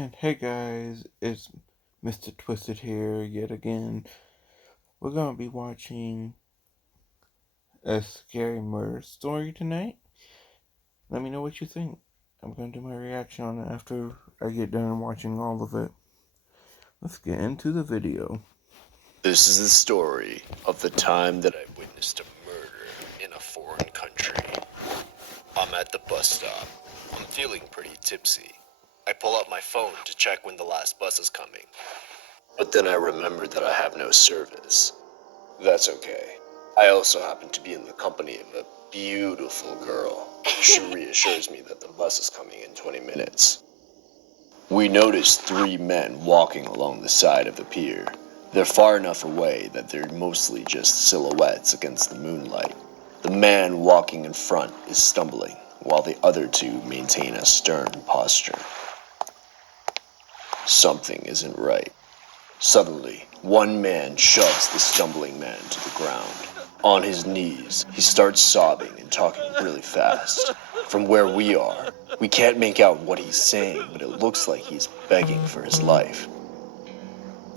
And hey guys, it's Mr.twizzed here yet again. We're gonna be watching a scary murder story tonight. Let me know what you think. I'm gonna do my reaction on it after I get done watching all of it. Let's get into the video. This is the story of the time that I witnessed a murder in a foreign country. I'm at the bus stop. I'm feeling pretty tipsy. I pull out my phone to check when the last bus is coming. But then I remember that I have no service. That's okay. I also happen to be in the company of a beautiful girl. She reassures me that the bus is coming in 20 minutes. We notice three men walking along the side of the pier. They're far enough away that they're mostly just silhouettes against the moonlight. The man walking in front is stumbling, while the other two maintain a stern posture. Something isn't right. Suddenly, one man shoves the stumbling man to the ground. On his knees, he starts sobbing and talking really fast. From where we are, we can't make out what he's saying, but it looks like he's begging for his life.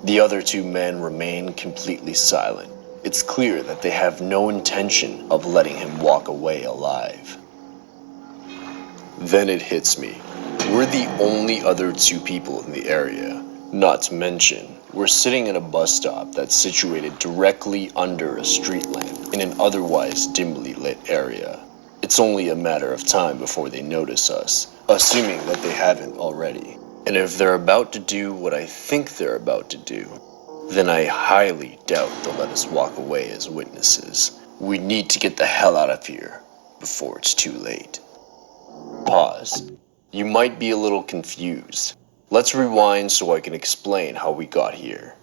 The other two men remain completely silent. It's clear that they have no intention of letting him walk away alive. Then it hits me. We're the only other two people in the area. Not to mention, we're sitting at a bus stop that's situated directly under a street lamp in an otherwise dimly lit area. It's only a matter of time before they notice us, assuming that they haven't already. And if they're about to do what I think they're about to do, then I highly doubt they'll let us walk away as witnesses. We need to get the hell out of here before it's too late. Pause. You might be a little confused. Let's rewind so I can explain how we got here.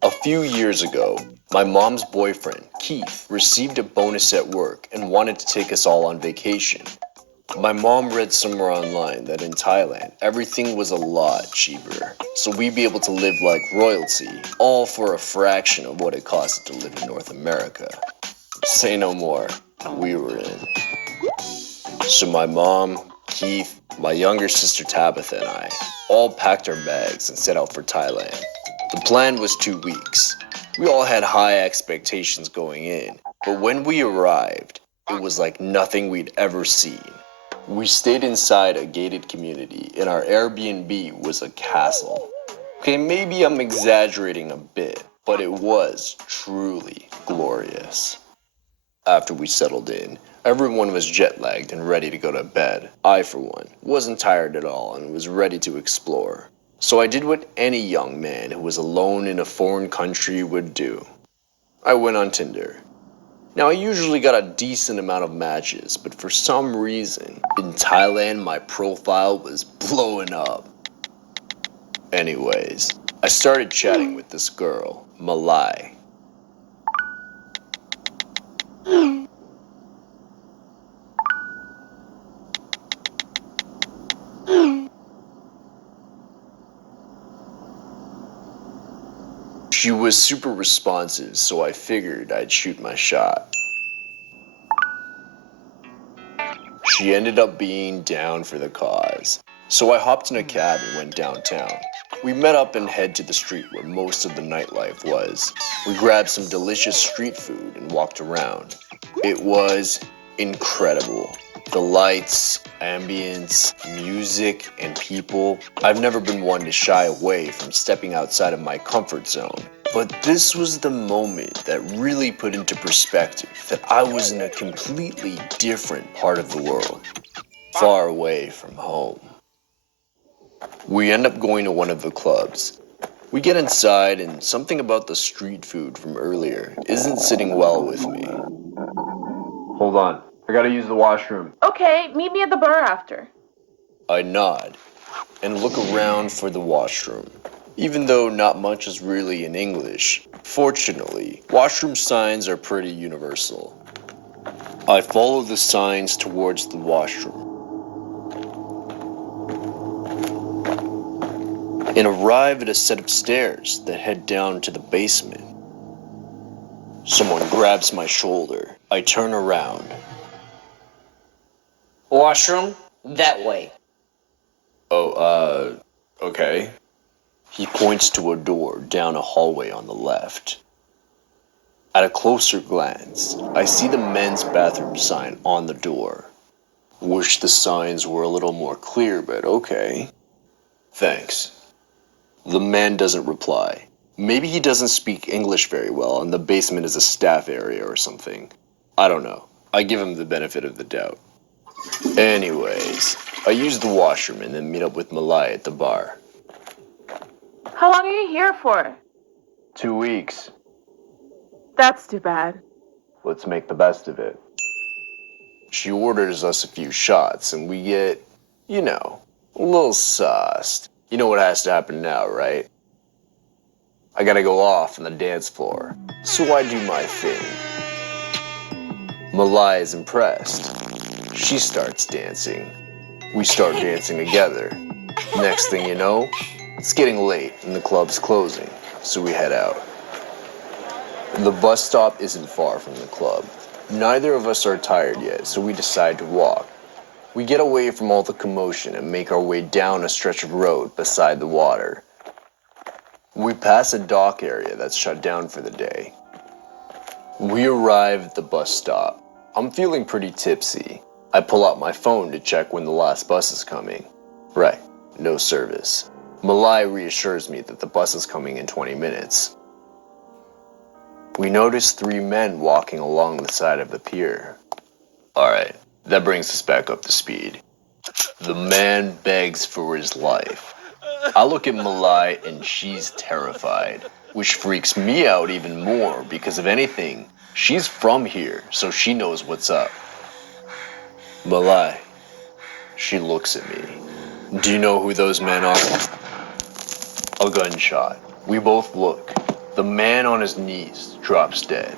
A few years ago, my mom's boyfriend, Keith, received a bonus at work and wanted to take us all on vacation. My mom read somewhere online that in Thailand, everything was a lot cheaper, so we'd be able to live like royalty, all for a fraction of what it cost to live in North America. Say no more, we were in. So my mom, Keith, my younger sister Tabitha and I all packed our bags and set out for Thailand. The plan was 2 weeks. We all had high expectations going in, but when we arrived, it was like nothing we'd ever seen. We stayed inside a gated community, and our Airbnb was a castle. Okay, maybe I'm exaggerating a bit, but it was truly glorious. After we settled in, everyone was jet-lagged and ready to go to bed. I, for one, wasn't tired at all and was ready to explore. So I did what any young man who was alone in a foreign country would do. I went on Tinder. Now, I usually got a decent amount of matches, but for some reason, in Thailand, my profile was blowing up. Anyways, I started chatting with this girl, Malai. She was super responsive, so I figured I'd shoot my shot. She ended up being down for the cause, so I hopped in a cab and went downtown. We met up and head to the street where most of the nightlife was. We grabbed some delicious street food and walked around. It was incredible. The lights, ambience, music, and people. I've never been one to shy away from stepping outside of my comfort zone. But this was the moment that really put into perspective that I was in a completely different part of the world, far away from home. We end up going to one of the clubs. We get inside and something about the street food from earlier isn't sitting well with me. Hold on, I gotta use the washroom. Okay, meet me at the bar after. I nod and look around for the washroom. Even though not much is really in English, fortunately, washroom signs are pretty universal. I follow the signs towards the washroom and arrive at a set of stairs that head down to the basement. Someone grabs my shoulder. I turn around. Washroom? That way. Oh, Okay. He points to a door down a hallway on the left. At a closer glance, I see the men's bathroom sign on the door. Wish the signs were a little more clear, but okay. Thanks. The man doesn't reply. Maybe he doesn't speak English very well and the basement is a staff area or something. I don't know. I give him the benefit of the doubt. Anyways, I use the washroom and then meet up with Malai at the bar. How long are you here for? 2 weeks. That's too bad. Let's make the best of it. She orders us a few shots and we get, a little sauced. You know what has to happen now, right? I gotta go off on the dance floor, so I do my thing. Malai is impressed. She starts dancing. We start dancing together. Next thing you know, it's getting late and the club's closing, so we head out. The bus stop isn't far from the club. Neither of us are tired yet, so we decide to walk. We get away from all the commotion and make our way down a stretch of road beside the water. We pass a dock area that's shut down for the day. We arrive at the bus stop. I'm feeling pretty tipsy. I pull out my phone to check when the last bus is coming. Right, no service. Malai reassures me that the bus is coming in 20 minutes. We notice 3 men walking along the side of the pier. Alright, that brings us back up to speed. The man begs for his life. I look at Malai and she's terrified, which freaks me out even more because if anything, she's from here, so she knows what's up. Malai, she looks at me. Do you know who those men are? A gunshot. We both look. The man on his knees drops dead.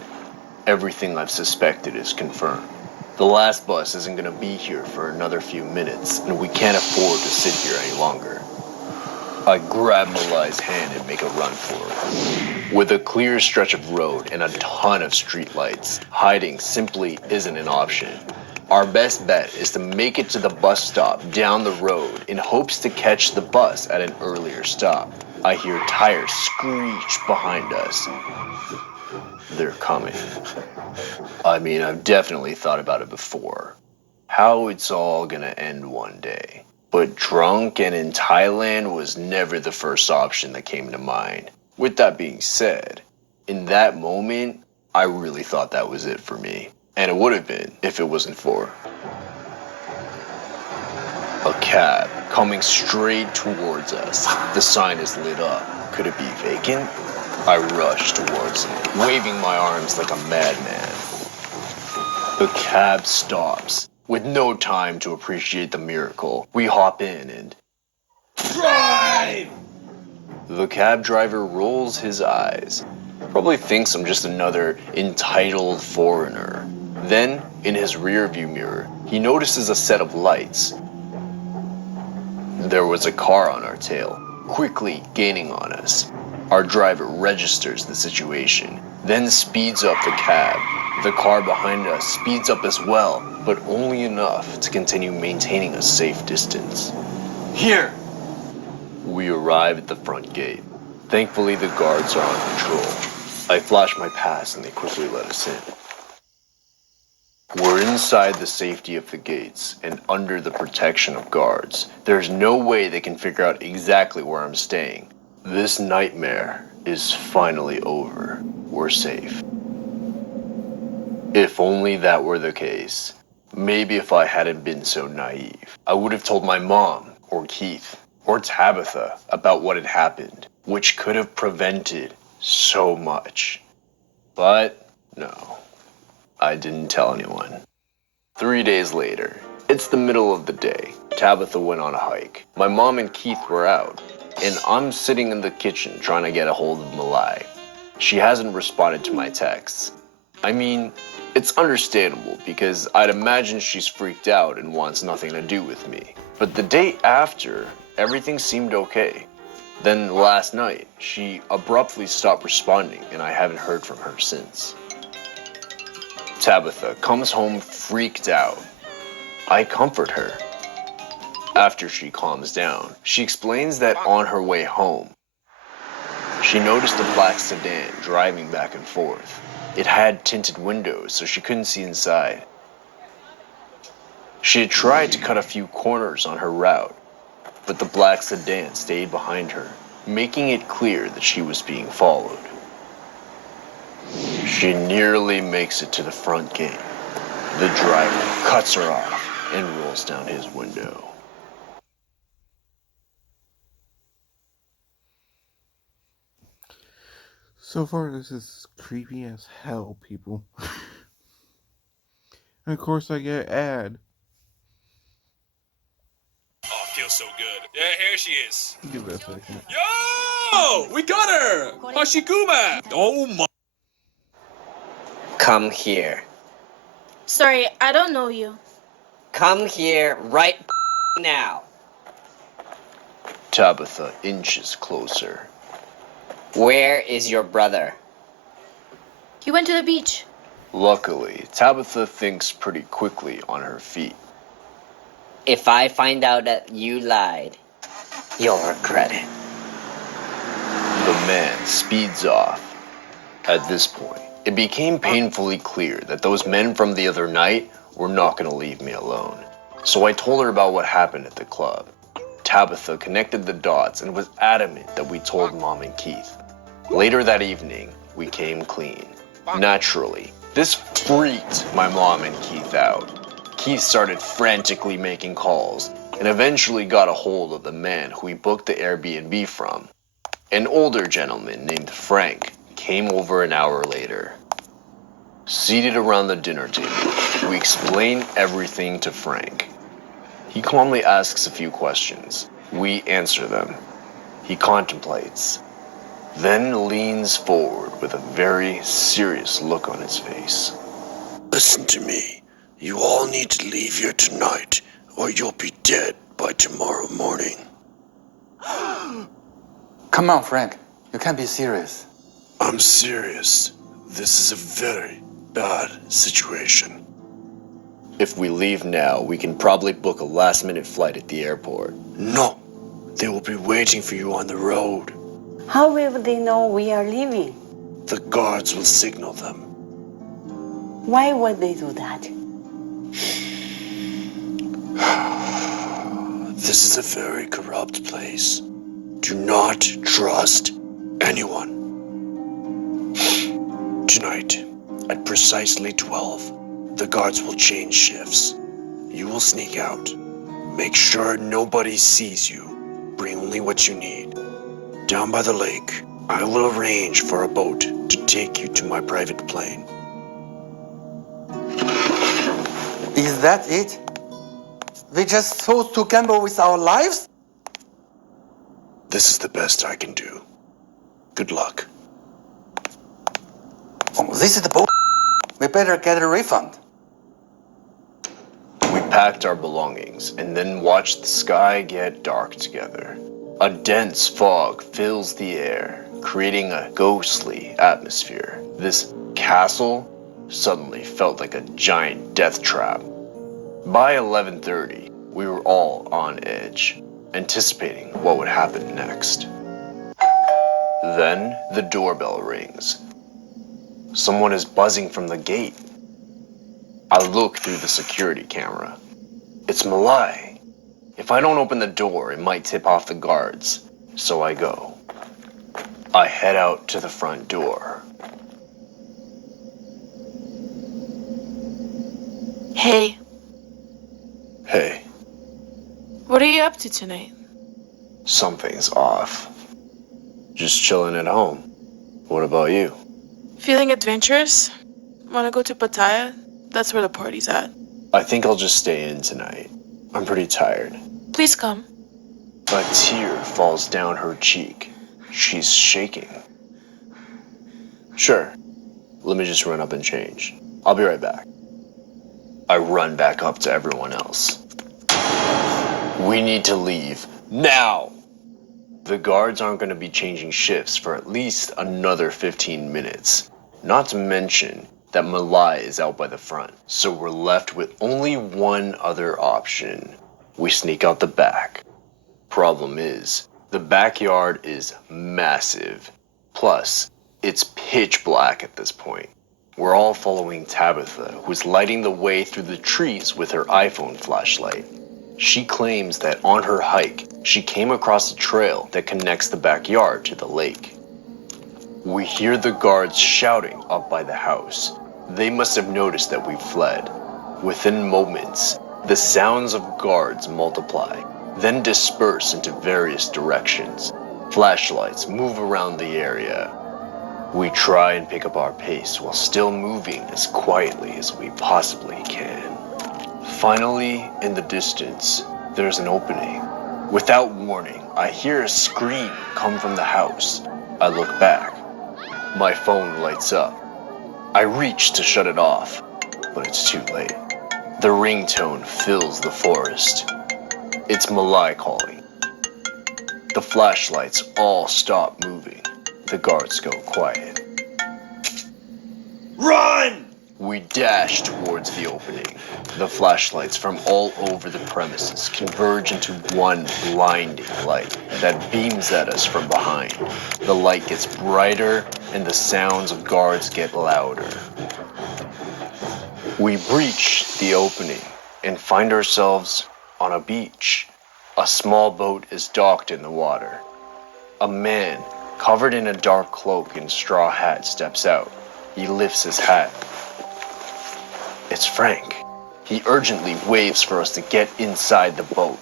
Everything I've suspected is confirmed. The last bus isn't gonna be here for another few minutes, and we can't afford to sit here any longer. I grab Malai's hand and make a run for it. With a clear stretch of road and a ton of streetlights, hiding simply isn't an option. Our best bet is to make it to the bus stop down the road in hopes to catch the bus at an earlier stop. I hear tires screech behind us. They're coming. I mean, I've definitely thought about it before. How it's all gonna end one day. But drunk and in Thailand was never the first option that came to mind. With that being said, in that moment, I really thought that was it for me. And it would have been if it wasn't for a cab coming straight towards us. The sign is lit up. Could it be vacant? I rush towards it, waving my arms like a madman. The cab stops. With no time to appreciate the miracle, we hop in and drive! The cab driver rolls his eyes. Probably thinks I'm just another entitled foreigner. Then, in his rearview mirror, he notices a set of lights. There was a car on our tail, quickly gaining on us. Our driver registers the situation, then speeds up the cab. The car behind us speeds up as well, but only enough to continue maintaining a safe distance. Here! We arrive at the front gate. Thankfully, the guards are on patrol. I flash my pass and they quickly let us in. We're inside the safety of the gates and under the protection of guards. There's no way they can figure out exactly where I'm staying. This nightmare is finally over. We're safe. If only that were the case. Maybe if I hadn't been so naive, I would have told my mom, or Keith, or Tabitha about what had happened, which could have prevented so much. But no, I didn't tell anyone. 3 days later, it's the middle of the day. Tabitha went on a hike. My mom and Keith were out, and I'm sitting in the kitchen trying to get a hold of Malai. She hasn't responded to my texts. I mean, it's understandable because I'd imagine she's freaked out and wants nothing to do with me. But the day after, everything seemed okay. Then last night, she abruptly stopped responding and I haven't heard from her since. Tabitha comes home freaked out. I comfort her. After she calms down, she explains that on her way home, she noticed a black sedan driving back and forth. It had tinted windows, so she couldn't see inside. She had tried to cut a few corners on her route, but the black sedan stayed behind her, making it clear that she was being followed. She nearly makes it to the front gate. The driver cuts her off and rolls down his window. So far, this is creepy as hell, people. And of course, I get an ad. Oh, it feels so good. Yeah, here she is. Give it a second. Yo! We got her! Hashikuma! Oh my. Come here. Sorry, I don't know you. Come here right now. Tabitha inches closer. Where is your brother? He went to the beach. Luckily, Tabitha thinks pretty quickly on her feet. If I find out that you lied, you'll regret it. The man speeds off. At this point, it became painfully clear that those men from the other night were not going to leave me alone. So I told her about what happened at the club. Tabitha connected the dots and was adamant that we told Mom and Keith. Later that evening, we came clean. Naturally, this freaked my mom and Keith out. Keith started frantically making calls and eventually got a hold of the man who we booked the Airbnb from. An older gentleman named Frank came over an hour later. Seated around the dinner table, we explain everything to Frank. He calmly asks a few questions. We answer them. He contemplates, then leans forward with a very serious look on his face. Listen to me. You all need to leave here tonight, or you'll be dead by tomorrow morning. Come on, Frank. You can't be serious. I'm serious. This is a very bad situation. If we leave now, we can probably book a last-minute flight at the airport. No, they will be waiting for you on the road. How will they know we are leaving? The guards will signal them. Why would they do that? This is a very corrupt place. Do not trust anyone. Tonight, at precisely 12, the guards will change shifts. You will sneak out. Make sure nobody sees you. Bring only what you need. Down by the lake, I will arrange for a boat to take you to my private plane. Is that it? We just chose to gamble with our lives? This is the best I can do. Good luck. Oh, this is the boat. We better get a refund. We packed our belongings and then watched the sky get dark together. A dense fog fills the air, creating a ghostly atmosphere. This castle suddenly felt like a giant death trap. By 11:30, we were all on edge, anticipating what would happen next. Then the doorbell rings. Someone is buzzing from the gate. I look through the security camera. It's Malai. If I don't open the door, it might tip off the guards, so I go. I head out to the front door. Hey, Hey, what are you up to tonight? something's off. Just chilling at home. What about you? Feeling adventurous? Wanna go to Pattaya? That's where the party's at. I think I'll just stay in tonight. I'm pretty tired. Please come. A tear falls down her cheek. She's shaking. Sure. Let me just run up and change. I'll be right back. I run back up to everyone else. We need to leave now. The guards aren't going to be changing shifts for at least another 15 minutes. Not to mention that Malai is out by the front. So we're left with only one other option. We sneak out the back. Problem is, the backyard is massive. Plus, it's pitch black at this point. We're all following Tabitha, who's lighting the way through the trees with her iPhone flashlight. She claims that on her hike, she came across a trail that connects the backyard to the lake. We hear the guards shouting up by the house. They must have noticed that we fled. Within moments, the sounds of guards multiply, then disperse into various directions. Flashlights move around the area. We try and pick up our pace while still moving as quietly as we possibly can. Finally, in the distance, there's an opening. Without warning, I hear a scream come from the house. I look back. My phone lights up. I reach to shut it off, but it's too late. The ringtone fills the forest. It's Malai calling. The flashlights all stop moving. The guards go quiet. Run! We dash towards the opening. The flashlights from all over the premises converge into one blinding light that beams at us from behind. The light gets brighter and the sounds of guards get louder. We breach the opening and find ourselves on a beach. A small boat is docked in the water. A man, covered in a dark cloak and straw hat, steps out. He lifts his hat. It's Frank. He urgently waves for us to get inside the boat.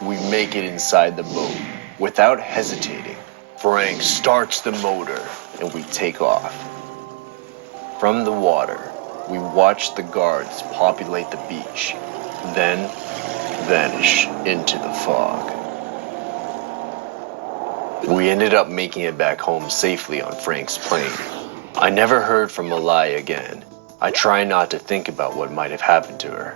We make it inside the boat. Without hesitating, Frank starts the motor and we take off. From the water, we watch the guards populate the beach, then vanish into the fog. We ended up making it back home safely on Frank's plane. I never heard from Malai again. I try not to think about what might have happened to her.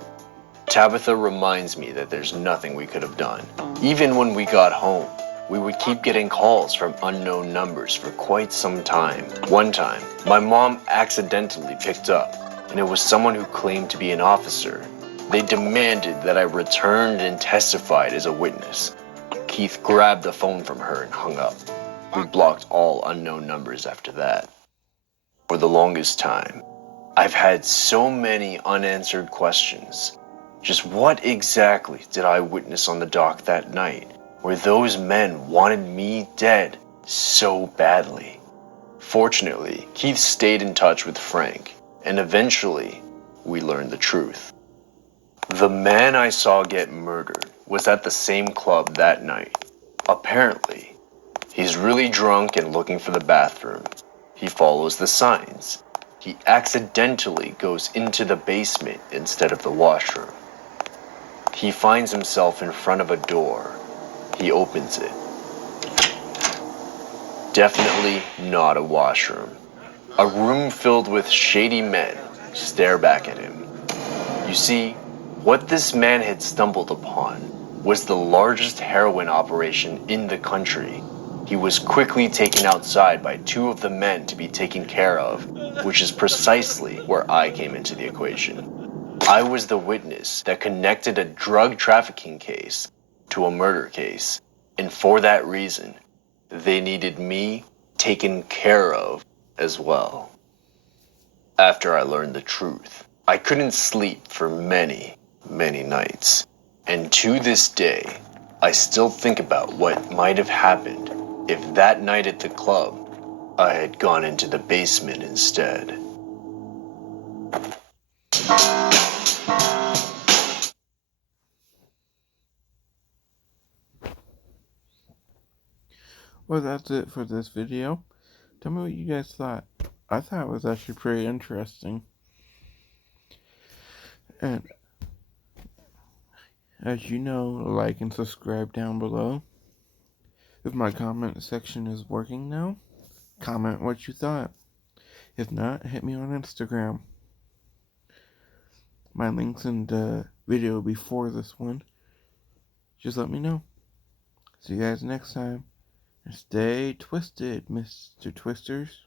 Tabitha reminds me that there's nothing we could have done. Even when we got home, we would keep getting calls from unknown numbers for quite some time. One time, my mom accidentally picked up, and it was someone who claimed to be an officer. They demanded that I returned and testified as a witness. Keith grabbed the phone from her and hung up. We blocked all unknown numbers after that. For the longest time, I've had so many unanswered questions. Just what exactly did I witness on the dock that night, where those men wanted me dead so badly? Fortunately, Keith stayed in touch with Frank, and eventually, we learned the truth. The man I saw get murdered was at the same club that night. Apparently, he's really drunk and looking for the bathroom. He follows the signs. He accidentally goes into the basement instead of the washroom. He finds himself in front of a door. He opens it. Definitely not a washroom. A room filled with shady men stare back at him. You see, what this man had stumbled upon was the largest heroin operation in the country. He was quickly taken outside by two of the men to be taken care of, which is precisely where I came into the equation. I was the witness that connected a drug trafficking case to a murder case, and for that reason, they needed me taken care of as well. After I learned the truth, I couldn't sleep for many, many nights. And to this day, I still think about what might have happened if that night at the club, I had gone into the basement instead. Well, that's it for this video. Tell me what you guys thought. I thought it was actually pretty interesting. And as you know, like and subscribe down below. If my comment section is working now, comment what you thought. If not, hit me on Instagram. My links in the video before this one. Just let me know. See you guys next time. And stay twisted, Mr. Twisters.